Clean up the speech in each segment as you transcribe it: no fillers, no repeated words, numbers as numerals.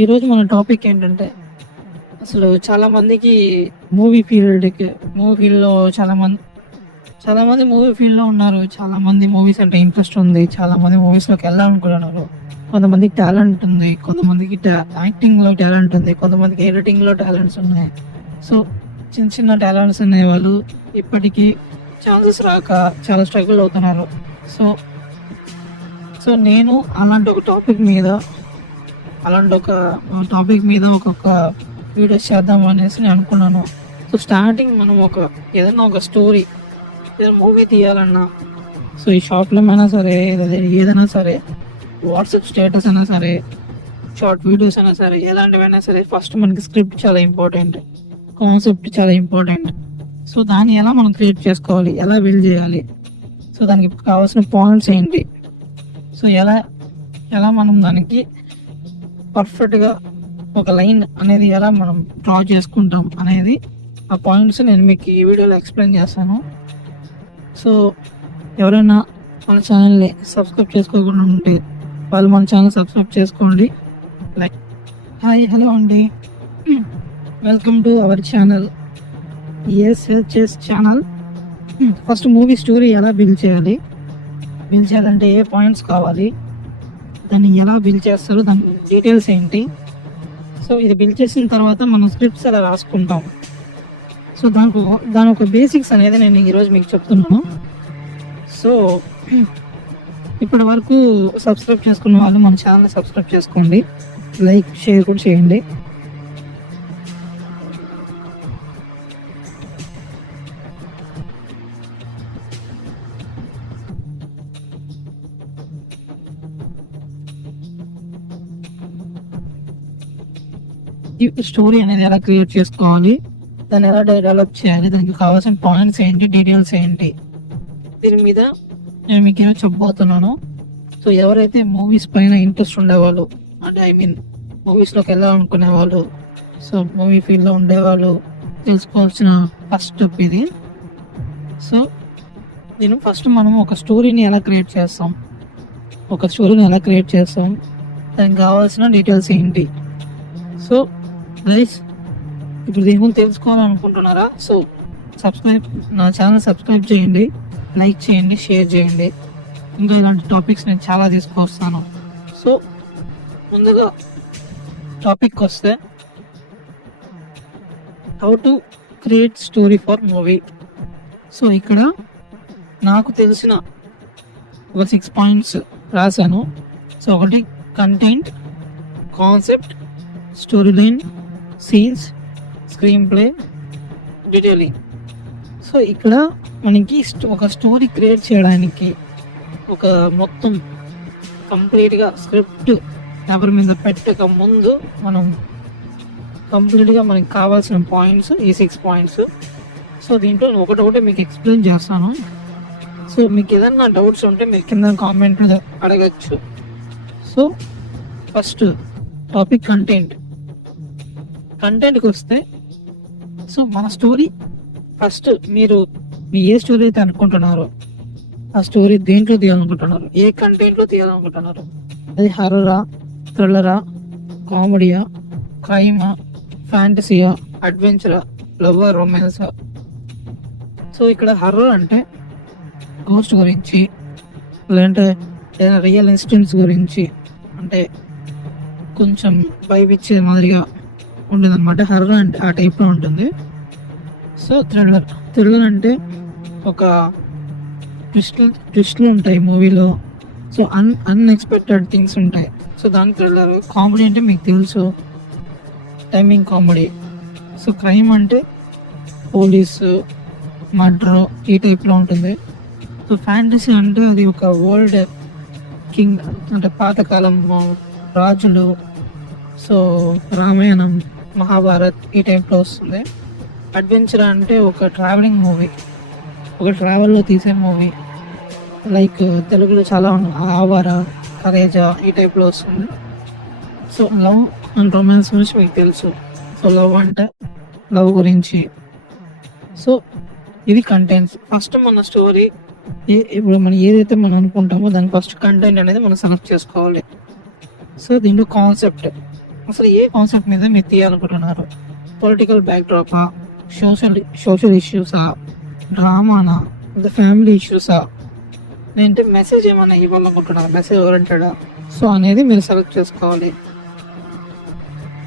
ఈరోజు మన టాపిక్ ఏంటంటే అసలు చాలా మందికి మూవీ ఫీల్డ్కి మూవీ ఫీల్డ్లో చాలా మంది మూవీ ఫీల్డ్లో ఉన్నారు. చాలా మంది మూవీస్ అంటే ఇంట్రెస్ట్ ఉంది. చాలా మంది మూవీస్లోకి వెళ్ళాలనుకుంటున్నారు. కొంతమందికి టాలెంట్ ఉంది, కొంతమందికి యాక్టింగ్లో టాలెంట్ ఉంది, కొంతమందికి ఎడిటింగ్లో టాలెంట్స్ ఉన్నాయి. సో చిన్న చిన్న టాలెంట్స్ అనే వాళ్ళు ఇప్పటికీ ఛాన్సెస్ రాక చాలా స్ట్రగుల్ అవుతున్నారు. సో సో నేను అలాంటి ఒక టాపిక్ మీద ఒక్కొక్క వీడియోస్ చేద్దాం అనేసి నేను అనుకున్నాను. సో స్టార్టింగ్ మనం ఏదైనా ఒక స్టోరీ, ఏదైనా మూవీ తీయాలన్నా, సో ఈ షార్ట్ ఫిల్మ్ అయినా సరే, ఏదైనా సరే, వాట్సాప్ స్టేటస్ అయినా సరే, షార్ట్ వీడియోస్ అయినా సరే, ఎలాంటివైనా సరే, ఫస్ట్ మనకి స్క్రిప్ట్ చాలా ఇంపార్టెంట్, కాన్సెప్ట్ చాలా ఇంపార్టెంట్. సో దాన్ని ఎలా మనం క్రియేట్ చేసుకోవాలి, ఎలా బిల్డ్ చేయాలి, సో దానికి కావాల్సిన పాయింట్స్ ఏంటి, సో ఎలా మనం దానికి పర్ఫెక్ట్గా ఒక లైన్ అనేది ఎలా మనం డ్రా చేసుకుంటాం అనేది ఆ పాయింట్స్ నేను మీకు ఈ వీడియోలో ఎక్స్ప్లెయిన్ చేస్తాను. సో ఎవరైనా మన ఛానల్ని సబ్స్క్రైబ్ చేసుకోకుండా ఉంటే వాళ్ళు మన ఛానల్ సబ్స్క్రైబ్ చేసుకోండి. హాయ్, హలో అండి, welcome to our channel ESHS channel. First movie story ఎలా బిల్డ్ చేయాలంటే ఏ పాయింట్స్ కావాలి, దాన్ని ఎలా బిల్డ్ చేస్తారు, దాని డీటెయిల్స్ ఏంటి, సో ఇది బిల్డ్ చేసిన తర్వాత మనం స్క్రిప్ట్స్ ఎలా రాసుకుంటాం, సో దాని ఒక బేసిక్స్ అనేది నేను ఈరోజు మీకు చెప్తున్నాను. సో ఇప్పటి వరకు సబ్స్క్రైబ్ చేసుకున్న వాళ్ళు మన ఛానల్ని సబ్స్క్రైబ్ చేసుకోండి, లైక్ షేర్ కూడా చేయండి. స్టోరీ అనేది ఎలా క్రియేట్ చేసుకోవాలి, దాన్ని ఎలా డెవలప్ చేయాలి, దానికి కావాల్సిన పాయింట్స్ ఏంటి, డీటెయిల్స్ ఏంటి, దీని మీద నేను మీకు ఏమో చెప్పబోతున్నాను. సో ఎవరైతే మూవీస్ పైన ఇంట్రెస్ట్ ఉండేవాళ్ళు, అంటే మూవీస్లోకి వెళ్ళాలనుకునే వాళ్ళు, సో మూవీ ఫీల్డ్లో ఉండేవాళ్ళు తెలుసుకోవాల్సిన ఫస్ట్ స్టెప్ ఇది. సో ఫస్ట్ మనం ఒక స్టోరీని ఎలా క్రియేట్ చేస్తాం, దానికి కావాల్సిన డీటెయిల్స్ ఏంటి. సో గైస్, ఇప్పుడు దీని గురించి తెలుసుకోవాలనుకుంటున్నారా? సో నా ఛానల్ సబ్స్క్రైబ్ చేయండి, లైక్ చేయండి, షేర్ చేయండి. ఇంకా ఇలాంటి టాపిక్స్ నేను చాలా తీసుకొస్తాను. సో ముందుగా టాపిక్ వస్తే, how to create story for movie. So ఇక్కడ నాకు తెలిసిన ఒక 6 పాయింట్స్ రాశాను. సో ఒకటి content, concept, story line, scenes, screen play, detailing. So ఇక్కడ మనకి ఒక స్టోరీ క్రియేట్ చేయడానికి ఒక మొత్తం కంప్లీట్గా స్క్రిప్ట్ పేపర్ మీద పెట్టక ముందు మనం కంప్లీట్గా మనకి కావాల్సిన పాయింట్స్, ఈ 6 పాయింట్స్. సో దీంట్లో ఒకటి మీకు ఎక్స్ప్లెయిన్ చేస్తాను. సో మీకు ఏదైనా డౌట్స్ ఉంటే మీరు కింద కామెంట్ అడగచ్చు. సో ఫస్ట్ టాపిక్ కంటెంట్కి వస్తే, సో మన స్టోరీ ఫస్ట్ మీరు ఏ స్టోరీ అయితే అనుకుంటున్నారో ఆ స్టోరీ దేంట్లో తీయాలనుకుంటున్నారు, ఏ కంటెంట్లో తీయాలనుకుంటున్నారు, అది హర్రరా, థ్రిల్లరా, కామెడీయా, క్రైమా, ఫ్యాంటసీయా, అడ్వెంచరా, లవ్, రొమాన్సా. సో ఇక్కడ హర్రర్ అంటే గోస్ట్ గురించి, లేదంటే ఏదైనా రియల్ ఇన్సిడెంట్స్ గురించి, అంటే కొంచెం భయపిచ్చే మాదిరిగా ఉండదు అనమాట. హర్రర్ అంటే ఆ టైప్లో ఉంటుంది. సో థ్రిల్లర్ అంటే ఒక ట్విస్ట్లు ఉంటాయి మూవీలో. సో అన్ఎక్స్పెక్టెడ్ థింగ్స్ ఉంటాయి. సో దాని థ్రిల్లర్. కామెడీ అంటే మీకు తెలుసు, టైమింగ్ కామెడీ. సో క్రైమ్ అంటే పోలీసు, మర్డర్, ఈ టైప్లో ఉంటుంది. సో ఫ్యాంటసీ అంటే అది ఒక వరల్డ్ కింగ్, అంటే పాతకాలం రాజులు, సో రామాయణం, మహాభారత్, ఈ టైప్లో వస్తుంది. అడ్వెంచర్ అంటే ఒక ట్రావెలింగ్ మూవీ, ఒక ట్రావెల్లో తీసే మూవీ, లైక్ తెలుగులో చాలా ఆవారా, కరేజా, ఈ టైప్లో వస్తుంది. సో లవ్ అండ్ రొమాన్స్ గురించి మీకు తెలుసు. సో లవ్ అంటే లవ్ గురించి. సో ఇది కంటెంట్స్. ఫస్ట్ మన స్టోరీ ఇప్పుడు మనం ఏదైతే మనం అనుకుంటామో దాని ఫస్ట్ కంటెంట్ అనేది మనం సెలెక్ట్ చేసుకోవాలి. సో దీంట్లో కాన్సెప్ట్ అసలు ఏ కాన్సెప్ట్ మీద మీరు తీయాలనుకుంటున్నారు? పొలిటికల్ బ్యాక్డ్రాపా, సోషల్ ఇష్యూసా, డ్రామానా, ఫ్యామిలీ ఇష్యూసా, లేదంటే మెసేజ్ ఏమైనా ఇవ్వాలనుకుంటున్నారా, మెసేజ్ ఓరియంటెడా? సో అనేది మీరు సెలెక్ట్ చేసుకోవాలి.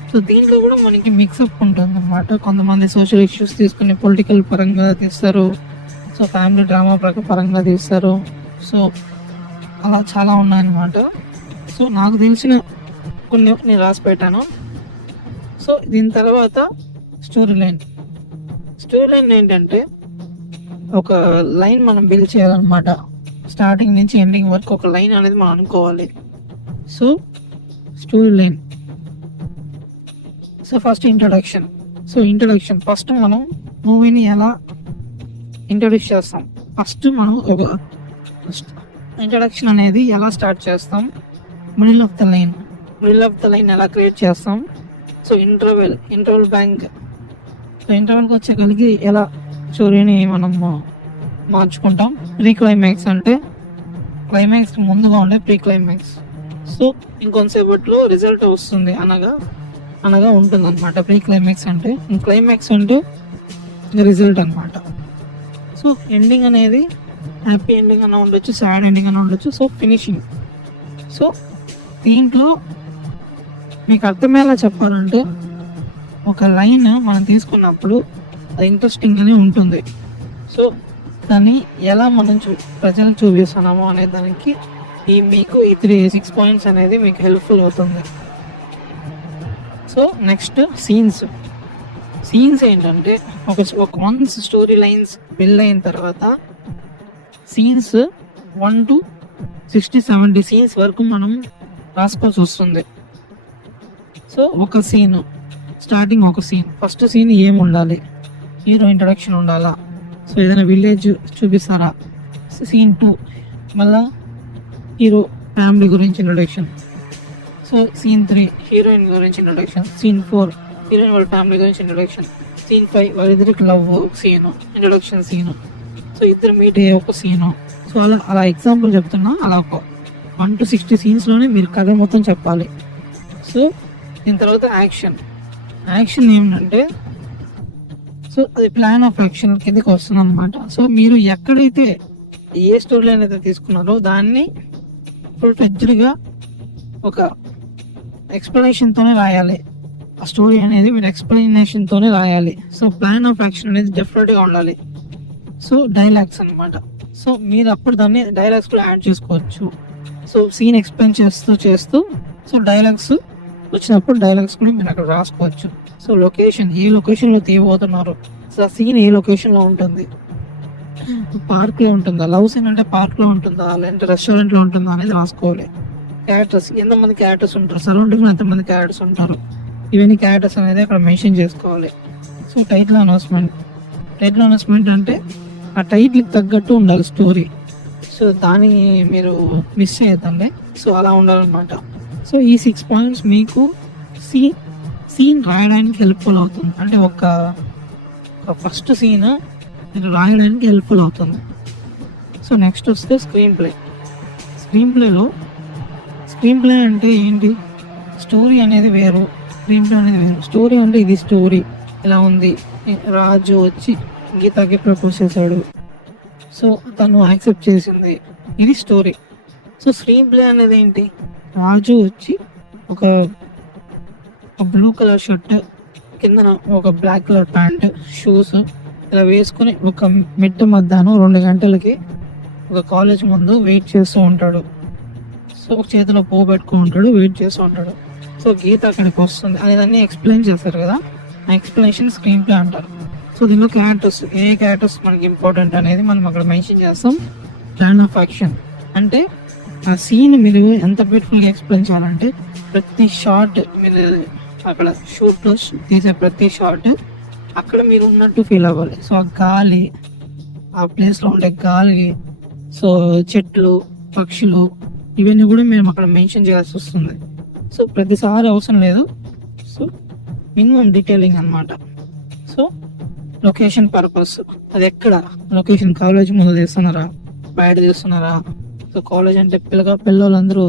సో దీంట్లో కూడా మనకి మిక్సప్ ఉంటుంది అనమాట. కొంతమంది సోషల్ ఇష్యూస్ తీసుకుని పొలిటికల్ పరంగా తీస్తారు, సో ఫ్యామిలీ డ్రామా పరంగా తీస్తారు. సో అలా చాలా ఉన్నాయన్నమాట. సో నాకు తెలిసిన కొన్ని నేను రాసి పెట్టాను. సో దీని తర్వాత స్టోరీ లైన్ ఏంటంటే ఒక లైన్ మనం బిల్డ్ చేయాలన్నమాట. స్టార్టింగ్ నుంచి ఎండింగ్ వరకు ఒక లైన్ అనేది మనం అనుకోవాలి. So story line. So first introduction first మనం మూవీని ఎలా ఇంట్రడ్యూస్ చేస్తాం, ఫస్ట్ మనం ఒక ఇంట్రడక్షన్ అనేది ఎలా స్టార్ట్ చేస్తాం, మిడిల్ ఆఫ్ ద లైన్ ఎలా క్రియేట్ చేస్తాం. So interval bank. సో ఇంటర్వెల్కి వచ్చేకలిగి ఎలా స్టోరీని మనం మార్చుకుంటాం. ప్రీ క్లైమాక్స్ అంటే క్లైమాక్స్ ముందుగా ఉండే ప్రీ క్లైమాక్స్. సో ఇంకొంతసేపట్లో రిజల్ట్ వస్తుంది అనగా ఉంటుంది అనమాట. ప్రీ క్లైమాక్స్ అంటే, క్లైమాక్స్ అంటే రిజల్ట్ అనమాట. సో ఎండింగ్ అనేది హ్యాపీ ఎండింగ్ అన్న ఉండొచ్చు, సాడ్ ఎండింగ్ అన్న ఉండొచ్చు. So finishing. సో దీంట్లో మీకు అర్థమయ్యేలా చెప్పాలంటే ఒక లైన్ మనం తీసుకున్నప్పుడు అది ఇంట్రెస్టింగ్ అని ఉంటుంది. సో దాన్ని ఎలా మనం ప్రజలకు చూపిస్తున్నామో అనే దానికి మీకు ఈ 6 పాయింట్స్ అనేది మీకు హెల్ప్ఫుల్ అవుతుంది. సో నెక్స్ట్ సీన్స్ ఏంటంటే ఒక వన్స్ స్టోరీ లైన్స్ బిల్డ్ అయిన తర్వాత సీన్స్ 1 to 60-70 సీన్స్ వరకు మనం రాసుకోవాల్సి వస్తుంది. సో ఒక సీన్ స్టార్టింగ్, ఫస్ట్ సీన్ ఏం ఉండాలి, హీరో ఇంట్రడక్షన్ ఉండాలా, సో ఏదైనా విలేజ్ చూపిస్తారా. సీన్ 2 మళ్ళా హీరో ఫ్యామిలీ గురించి ఇంట్రడక్షన్. సో సీన్ 3 హీరోయిన్ గురించి ఇంట్రడక్షన్. సీన్ 4 హీరోయిన్ వాళ్ళ ఫ్యామిలీ గురించి ఇంట్రడక్షన్. సీన్ 5 వాళ్ళిద్దరికి love scene, introduction scene. So ఇద్దరు మీట్ అయ్యే ఒక సీను. సో అలా ఎగ్జాంపుల్ చెప్తున్నా. అలా ఒక 1 to 60 సీన్స్లోనే మీరు కథ మొత్తం చెప్పాలి. సో దీని తర్వాత యాక్షన్ ఏమిటంటే, సో అది ప్లాన్ ఆఫ్ యాక్షన్ కిందకి వస్తుంది అనమాట. సో మీరు ఎక్కడైతే ఏ స్టోరీ లైన్ అయితే తీసుకున్నారో దాన్ని ఫుల్ ఫ్లెడ్జ్డ్గా ఒక ఎక్స్ప్లెనేషన్తోనే రాయాలి. ఆ స్టోరీ అనేది మీరు ఎక్స్ప్లెనేషన్తోనే రాయాలి. సో ప్లాన్ ఆఫ్ యాక్షన్ అనేది డెఫినెట్గా ఉండాలి. సో డైలాగ్స్ అనమాట. సో మీరు అప్పుడు దాన్ని డైలాగ్స్ కూడా యాడ్ చేసుకోవచ్చు. సో సీన్ ఎక్స్ప్లెయిన్ చేస్తూ సో డైలాగ్స్ వచ్చినప్పుడు డైలాగ్స్ కూడా మీరు అక్కడ రాసుకోవచ్చు. సో లొకేషన్, ఏ లొకేషన్లో తీయబోతున్నారు, సో ఆ సీన్ ఏ లొకేషన్లో ఉంటుంది, పార్క్లో ఉంటుందా, లవ్ సీన్ అంటే పార్క్లో ఉంటుందా, లేదంటే రెస్టారెంట్లో ఉంటుందా అనేది రాసుకోవాలి. క్యారెక్టర్స్, ఎంతమంది క్యారెక్టర్స్ ఉంటారు, సరౌండింగ్లో ఎంతమంది క్యారెక్టర్స్ ఉంటారు, ఇవన్నీ క్యారెక్టర్స్ అనేది అక్కడ మెన్షన్ చేసుకోవాలి. సో టైటిల్ అనౌన్స్మెంట్ అంటే ఆ టైటిల్కి తగ్గట్టు ఉండాలి స్టోరీ. సో దాన్ని మీరు మిస్ చేయొద్దండి. సో అలా ఉండాలన్నమాట. సో ఈ 6 పాయింట్స్ మీకు సీన్ రాయడానికి హెల్ప్ఫుల్ అవుతుంది. అంటే ఒక ఫస్ట్ సీన్ మీరు రాయడానికి హెల్ప్ఫుల్ అవుతుంది. సో నెక్స్ట్ వస్తే స్క్రీన్ ప్లే అంటే ఏంటి? స్టోరీ అనేది వేరు, స్క్రీన్ ప్లే అనేది వేరు. స్టోరీ అంటే ఇది స్టోరీ ఇలా ఉంది, రాజు వచ్చి గీతాకి ప్రపోజ్ చేశాడు, సో తను యాక్సెప్ట్ చేసింది, ఇది స్టోరీ. సో స్క్రీన్ ప్లే అనేది ఏంటి? రాజు వచ్చి ఒక బ్లూ కలర్ షర్ట్ కింద ఒక బ్లాక్ కలర్ ప్యాంట్, షూస్ ఇలా వేసుకుని ఒక మధ్యాహ్నం 2 గంటలకి ఒక కాలేజ్ ముందు వెయిట్ చేస్తూ ఉంటాడు. సో చేతిలో పువ్వు పెట్టుకుని ఉంటాడు, వెయిట్ చేస్తూ ఉంటాడు. సో గీత అక్కడికి వస్తుంది, అనేదాన్ని ఎక్స్ప్లెయిన్ చేస్తారు కదా, ఆ ఎక్స్ప్లెనేషన్ స్క్రీన్ ప్లే అంటారు. సో దీనిలో ఏ క్యారెక్టర్స్ మనకి ఇంపార్టెంట్ అనేది మనం అక్కడ మెన్షన్ చేస్తాం. ప్లాన్ ఆఫ్ యాక్షన్ అంటే ఆ సీన్ మీరు ఎంత బ్యూటిఫుల్గా ఎక్స్ప్లెయిన్ చేయాలంటే ప్రతి షార్ట్ మీరు అక్కడ షూట్లో తీసే ప్రతి షార్ట్ అక్కడ మీరు ఉన్నట్టు ఫీల్ అవ్వాలి. సో ఆ గాలి, ఆ ప్లేస్లో ఉండే గాలి, సో చెట్లు, పక్షులు, ఇవన్నీ కూడా మేము అక్కడ మెన్షన్ చేయాల్సి వస్తుంది. సో ప్రతిసారి అవసరం లేదు. సో మినిమం డీటెయిలింగ్ అనమాట. సో లొకేషన్ పర్పస్, అది ఎక్కడ లొకేషన్, కాలేజ్ ముందు తీస్తున్నారా, బయట తీస్తున్నారా? సో కాలేజ్ అంటే పిల్లలందరూ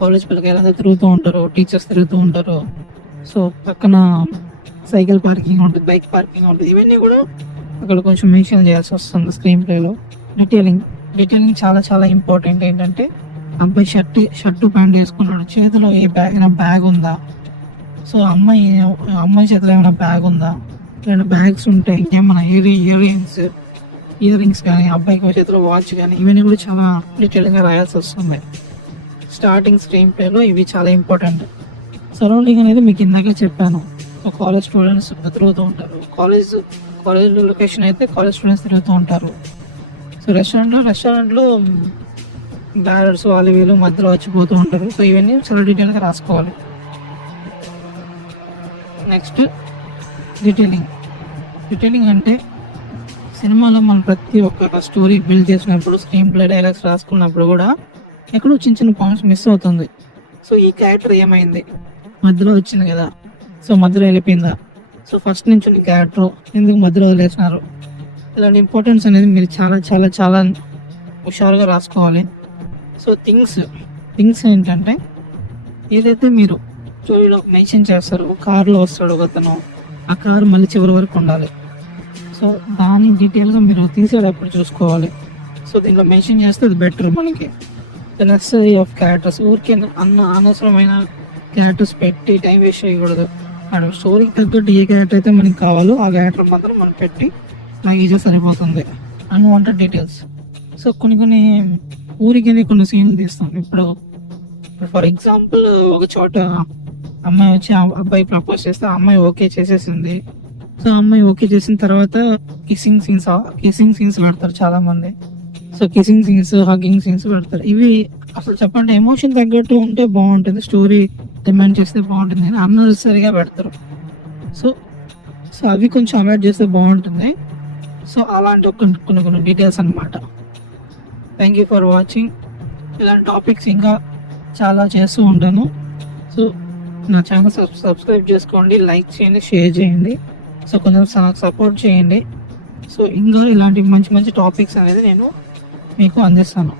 కాలేజ్ పిల్లకాయలందరూ తిరుగుతూ ఉంటారు, టీచర్స్ తిరుగుతూ ఉంటారు, సో పక్కన సైకిల్ పార్కింగ్ ఉంటుంది, బైక్ పార్కింగ్ ఉంటుంది, ఇవన్నీ కూడా అక్కడ కొంచెం మెన్షన్ చేయాల్సి వస్తుంది స్క్రీన్ ప్లేలో. డీటెయిలింగ్ చాలా చాలా ఇంపార్టెంట్. ఏంటంటే అబ్బాయి షర్టు ప్యాంట్ వేసుకున్నాడు, చేతిలో ఏమైనా బ్యాగ్ ఉందా, సో అమ్మాయి చేతిలో ఏమైనా బ్యాగ్ ఉందా, ఏమైనా బ్యాగ్స్ ఉంటాయి, ఇంకేమైనా ఇయర్ రింగ్స్ కానీ, అబ్బాయికి చేతిలో వాచ్ కానీ, ఇవన్నీ కూడా చాలా డీటెయిల్గా రాయాల్సి వస్తుంది స్టార్టింగ్ స్క్రీన్ ప్లేలో. ఇవి చాలా ఇంపార్టెంట్. సరౌండింగ్ అనేది మీకు ఇందాక చెప్పాను, కాలేజ్ స్టూడెంట్స్ తిరుగుతూ ఉంటారు, కాలేజ్ లొకేషన్ అయితే కాలేజ్ స్టూడెంట్స్ తిరుగుతూ ఉంటారు. సో రెస్టారెంట్లో బ్యారర్స్ వాళ్ళు వీళ్ళు మధ్యలో వచ్చిపోతూ ఉంటారు. సో ఇవన్నీ చాలా డీటెయిల్గా రాసుకోవాలి. నెక్స్ట్ డీటెయిలింగ్ అంటే సినిమాలో మనం ప్రతి ఒక్క స్టోరీ బిల్డ్ చేసినప్పుడు, స్క్రీన్ ప్లే డైలాగ్స్ రాసుకున్నప్పుడు కూడా ఎక్కడో చిన్న పాయింట్స్ మిస్ అవుతుంది. సో ఈ క్యారెక్టర్ ఏమైంది, మధ్యలో వచ్చింది కదా, సో మధ్యలో వెళ్ళిపోయిందా, సో ఫస్ట్ నుంచి ఉన్న క్యారెక్టర్ ఎందుకు మధ్యలో వదిలేసినారు, ఇలాంటి ఇంపార్టెన్స్ అనేది మీరు చాలా చాలా చాలా హుషారుగా రాసుకోవాలి. సో థింగ్స్ ఏంటంటే ఏదైతే మీరు స్టోరీలో మెన్షన్ చేస్తారు, కార్లో వస్తాడు ఒకతను, ఆ కారు మళ్ళీ చివరి వరకు ఉండాలి. సో దాన్ని డీటెయిల్గా మీరు తీసేటప్పుడు చూసుకోవాలి. సో దీంట్లో మెన్షన్ చేస్తే అది బెటర్ మనకి. ద నెసరీ ఆఫ్ క్యారెక్టర్స్, ఊరికే అనవసరమైన క్యారెక్టర్స్ పెట్టి టైం వేస్ట్ చేయకూడదు. అండ్ స్టోరీకి తగ్గట్టు ఏ క్యారెక్టర్ అయితే మనకి కావాలో ఆ క్యారెక్టర్ మాత్రం మనం పెట్టి నాకు ఈజీగా సరిపోతుంది. అన్వాంటెడ్ డీటెయిల్స్, సో కొన్ని ఊరికనే కొన్ని సీన్లు తీస్తాం. ఇప్పుడు ఫర్ ఎగ్జాంపుల్ ఒక చోట అమ్మాయి వచ్చి అబ్బాయి ప్రపోజ్ చేస్తే ఆ అమ్మాయి ఓకే చేసేసింది. సో అమ్మాయి ఓకే చేసిన తర్వాత కిస్సింగ్ సీన్స్ పెడతారు చాలా మంది. So kissing scenes, hugging scenes పెడతారు. ఇవి అసలు చెప్పండి ఎమోషన్ తగ్గట్టు ఉంటే బాగుంటుంది, స్టోరీ డిమాండ్ చేస్తే బాగుంటుంది అని అన్నెసరీగా పెడతారు. సో అవి కొంచెం అవాయిడ్ చేస్తే బాగుంటుంది. సో అలాంటి కొన్ని డీటెయిల్స్ అనమాట. Thank you for watching. ఇలాంటి టాపిక్స్ ఇంకా చాలా చేస్తూ ఉంటాను. సో నా ఛానల్ సబ్స్క్రైబ్ చేసుకోండి, లైక్ చేయండి, షేర్ చేయండి. సో కొంచెం సపోర్ట్ చేయండి. సో ఇంకా ఇలాంటి మంచి టాపిక్స్ అనేది నేను మీకు అందిస్తాను.